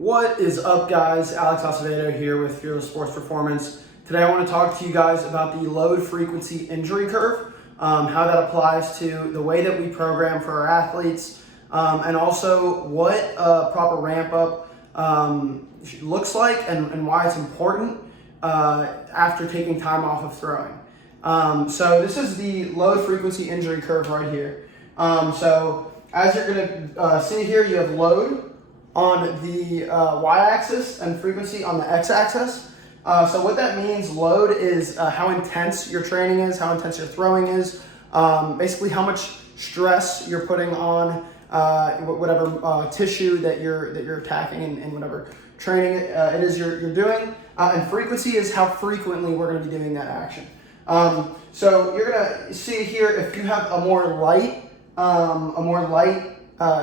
What is up, guys? Alex Acevedo here with Fearless Sports Performance. Today I want to talk to you guys about the load frequency injury curve, how that applies to the way that we program for our athletes, and also what proper ramp up looks like and why it's important after taking time off of throwing. So this is the load frequency injury curve right here. So as you're going to see here, you have load on the y-axis and frequency on the x-axis. So what that means, load is how intense your training is, how intense your throwing is, basically how much stress you're putting on whatever tissue that you're attacking in whatever training it is you're doing. And frequency is how frequently we're going to be doing that action. So you're going to see here, if you have a more light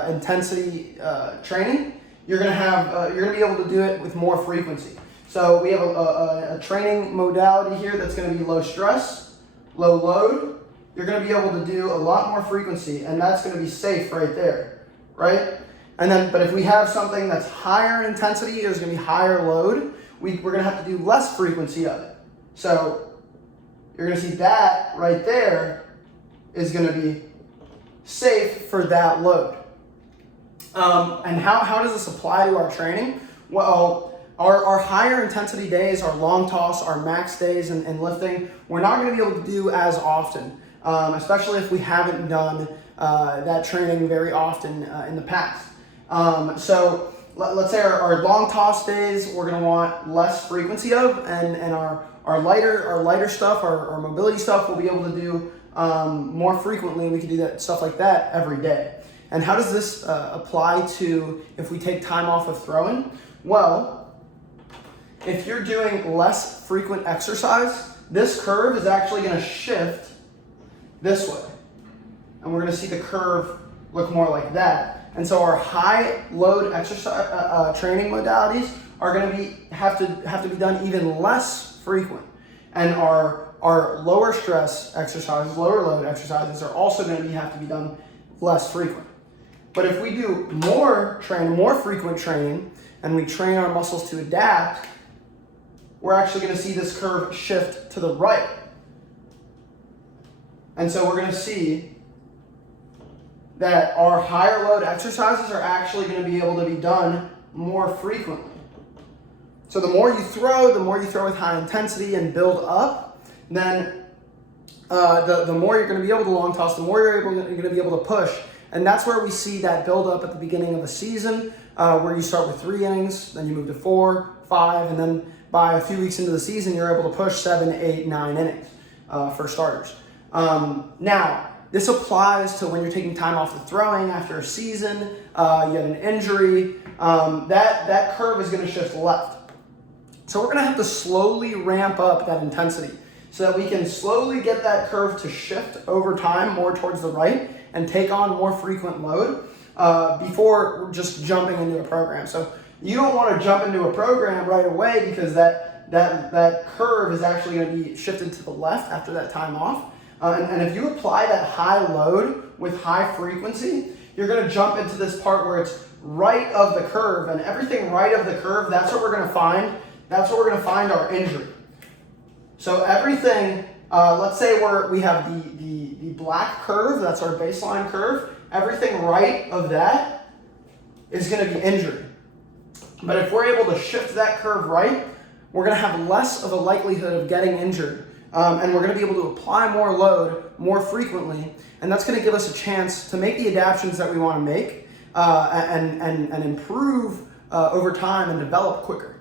intensity training, you're going to be able to do it with more frequency. So we have a training modality here that's going to be low stress, low load. You're going to be able to do a lot more frequency, and that's going to be safe right there, right? And then, but if we have something that's higher in intensity, there's going to be higher load, we're going to have to do less frequency of it. So you're going to see that right there is going to be safe for that load. And how does this apply to our training? Well, our higher intensity days, our long toss, our max days and lifting, we're not going to be able to do as often, especially if we haven't done that training very often in the past. So let's say our long toss days, we're going to want less frequency of, and our lighter stuff, our mobility stuff, we'll be able to do more frequently. We can do that stuff like that every day. And how does this apply to if we take time off of throwing? Well, if you're doing less frequent exercise, this curve is actually going to shift this way. And we're going to see the curve look more like that. And so our high load exercise training modalities are going to have to be done even less frequent. And our lower stress exercises, lower load exercises are also going to have to be done less frequent. But if we do more frequent training, and we train our muscles to adapt, we're actually going to see this curve shift to the right. And so we're going to see that our higher load exercises are actually going to be able to be done more frequently. So the more you throw with high intensity and build up, then the more you're going to be able to long toss, the more you're going to be able to push. And that's where we see that build up at the beginning of a season, where you start with 3 innings, then you move to 4, 5, and then by a few weeks into the season, you're able to push 7, 8, 9 innings for starters. Now, this applies to when you're taking time off the throwing after a season, you have an injury, that curve is going to shift left. So we're going to have to slowly ramp up that intensity so that we can slowly get that curve to shift over time more towards the right and take on more frequent load before just jumping into a program. So you don't want to jump into a program right away, because that curve is actually going to be shifted to the left after that time off. And if you apply that high load with high frequency, you're going to jump into this part where it's right of the curve, and everything right of the curve, that's what we're going to find. That's where we're going to find our injury. So everything, let's say we have the black curve, that's our baseline curve. Everything right of that is going to be injury. But if we're able to shift that curve right, we're going to have less of a likelihood of getting injured. And we're going to be able to apply more load more frequently. And that's going to give us a chance to make the adaptations that we want to make and improve over time and develop quicker.